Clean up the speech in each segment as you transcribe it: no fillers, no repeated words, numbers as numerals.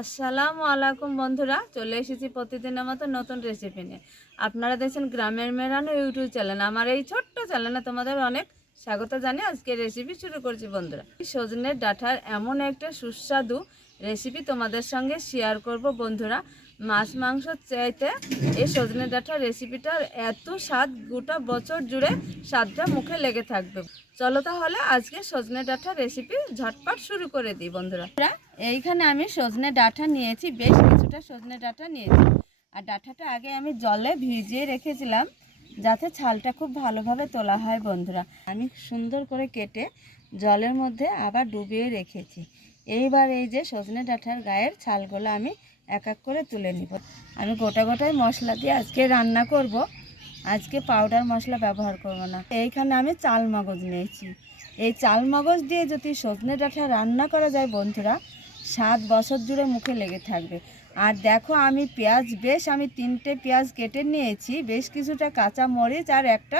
আসসালামু আলাইকুম বন্ধুরা, চলে এসেছি প্রতিদিনের মতো নতুন রেসিপি নিয়ে। আপনারা দেখছেন গ্রামের মেরানো ইউটিউব চ্যানেল। আমার এই ছোট্ট চ্যানেলে তোমাদের অনেক স্বাগত জানিয়ে আজকে রেসিপি শুরু করছি বন্ধুরা। সজনের ডাঁটার এমন একটা সুস্বাদু রেসিপি তোমাদের সঙ্গে শেয়ার করব বন্ধুরা। মাছ মাংস চাইতে এই সজনের ডাঁটার রেসিপিটার এত স্বাদ, গোটা বছর জুড়ে স্বাদটা মুখে লেগে থাকবে। চলো তাহলে আজকে সজনে ডাঁটার রেসিপি ঝটপট শুরু করে দিই বন্ধুরা। এইখানে আমি সজনে ডাঁটা নিয়েছি, বেশ কিছুটা সজনে ডাঁটা নিয়েছি। আর ডাঁটাটা আগে আমি জলে ভিজিয়ে রেখেছিলাম যাতে ছালটা খুব ভালোভাবে তোলা হয় বন্ধুরা। আমি সুন্দর করে কেটে জলের মধ্যে আবার ডুবিয়ে রেখেছি। এইবার এই যে সজনে ডাঁটার গায়ের ছালগুলো আমি এক এক করে তুলে নিব। আমি গোটা গোটাই মশলা দিয়ে আজকে রান্না করব, আজকে পাউডার মশলা ব্যবহার করব না। এইখানে আমি চাল মগজ নিয়েছি। এই চাল মগজ দিয়ে যদি সজনে ডাঁটা রান্না করা যায় বন্ধুরা, 7 বছর জুড়ে মুখে লেগে থাকবে। আর দেখো আমি পেঁয়াজ, আমি 3টে পেঁয়াজ কেটে নিয়েছি, বেশ কিছুটা কাঁচা মরিচ আর একটা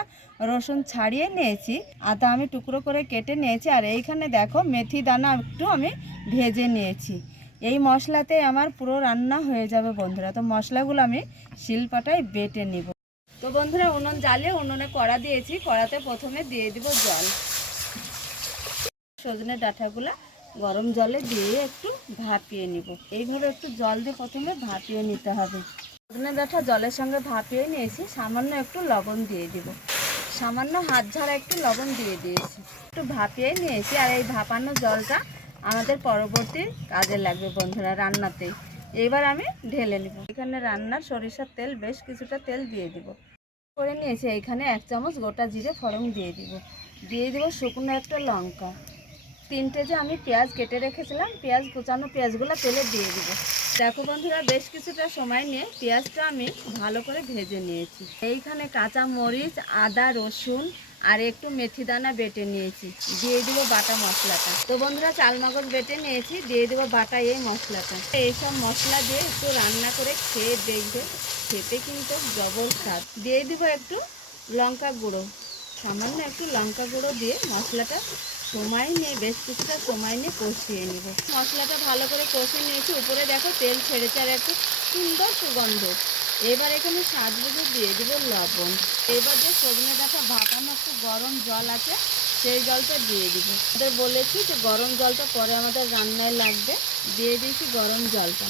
রসুন ছাড়িয়ে নিয়েছি, আদা আমি টুকরো করে কেটে নিয়েছি। আর এইখানে দেখো মেথি দানা একটু আমি ভেজে নিয়েছি। এই মশলাতে আমার পুরো রান্না হয়ে যাবে বন্ধুরা। তো মশলাগুলো আমি শিলপাটায় বেটে নিব। তো বন্ধুরা উনুন জ্বালিয়ে উনুনে কড়া দিয়েছি। কড়াতে প্রথমে দিয়ে দিব জল। সজনে ডাঁটাগুলো গরম জলে দিয়ে একটু ভাপিয়ে নিব। এইভাবে একটু জল দিয়ে প্রথমে ভাপিয়ে নিতে হবে। সজনে ডাঁটা জলের সঙ্গে ভাপিয়ে নিয়েছি, সামান্য একটু লবণ দিয়ে দিব। সামান্য হাত ঝাড়া একটু লবণ দিয়ে দিয়েছি, একটু ভাপিয়ে নিয়েছি। আর এই ভাপানো জলটা আমাদের পরবর্তী কাজে লাগবে বন্ধুরা, রান্নাতেই। এবার আমি ঢেলে নিব। এখানে রান্নার সরিষার তেল, বেশ কিছুটা তেল দিয়ে দিব করে নিয়েছি। এইখানে 1 চামচ গোটা জিরে ফোড়ন দিয়ে দিব শুকনো একটা লঙ্কা। 3টে যে আমি পেঁয়াজ কেটে রেখেছিলাম, কুচানো পেঁয়াজগুলো তেলে দিয়ে দিব। দেখো বন্ধুরা, বেশ কিছুটা সময় নিয়ে পেঁয়াজটা আমি ভালো করে ভেজে নিয়েছি। এইখানে কাঁচা মরিচ, আদা, রসুন আর একটু মেথি দানা বেটে নিয়েছি, দিয়ে দিব বাটা মশলাটা। তো বন্ধুরা, চাল মগজ বেটে নিয়েছি, দিয়ে দিব বাটা এই মশলাটা। এইসব মশলা দিয়ে একটু রান্না করে খেয়ে দেখবে, খেতে কিন্তু জবর স্বাদ। দিয়ে দিব একটু লঙ্কা গুঁড়ো, সামান্য একটু লঙ্কা গুঁড়ো দিয়ে মশলাটা সময় নিয়ে, বেশ কিছুটা সময় নিয়ে কষিয়ে নিব। মশলাটা ভালো করে কষিয়ে নিয়েছি। উপরে দেখো তেল ছেড়েছে আর একটু সুন্দর সুগন্ধ। এবার এখানে স্বাদ বুঝে দিয়ে দিব লবণ। এবার যে সজনে ডাঁটা ভাপানো একটু গরম জল আছে, সেই জলটা দিয়ে দিব। ওদের বলেছি যে গরম জলটা পরে আমাদের রান্নায় লাগবে, দিয়ে দিয়েছি গরম জলটা।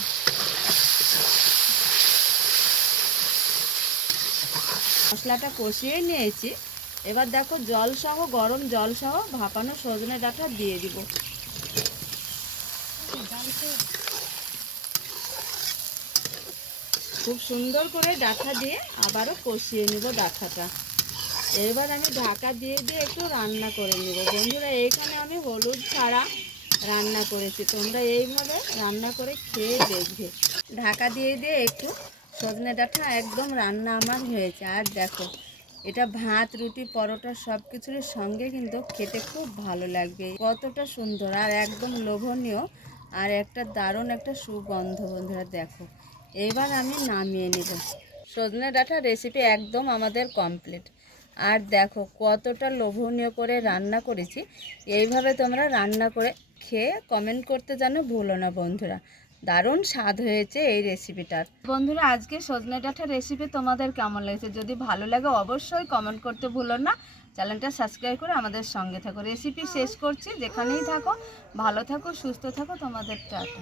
মশলাটা কষিয়ে নিয়েছি। এবার দেখো জল সহ, গরম জল সহ ভাপানো সজনে ডাঁটা দিয়ে দিব। খুব সুন্দর করে ডাঁটা দিয়ে আবারও কষিয়ে নিব ডাঁটাটা। এবার আমি ঢাকা দিয়ে একটু রান্না করে নেব বন্ধুরা। এইখানে আমি হলুদ ছাড়া রান্না করেছি, তোমরা এইভাবে রান্না করে খেয়ে দেখবে। ঢাকা দিয়ে একটু সজনে ডাঁটা একদম রান্না আমার হয়েছে। আর দেখো, এটা ভাত, রুটি, পরোটা সব কিছুর সঙ্গে কিন্তু খেতে খুব ভালো লাগবে। কতটা সুন্দর আর একদম লোভনীয়, আর একটা দারুণ একটা সুগন্ধ বন্ধুরা। দেখো, এবার আমি নামিয়ে নেব। সজনে ডাঁটা রেসিপি একদম আমাদের কমপ্লিট। আর দেখো কতটা লোভনীয় করে রান্না করেছি। এইভাবে তোমরা রান্না করে খেয়ে কমেন্ট করতে যেন ভুলো না বন্ধুরা। দারুণ স্বাদ হয়েছে এই রেসিপিটার। বন্ধুরা, আজকে সজনে ডাঁটার রেসিপি তোমাদের কেমন লেগেছে? যদি ভালো লাগে অবশ্যই কমেন্ট করতে ভুলো না। চ্যানেলটা সাবস্ক্রাইব করে আমাদের সঙ্গে থাকো। রেসিপি শেষ করছি। যেখানেই থাকো ভালো থাকো, সুস্থ থাকো। তোমাদের টাটা।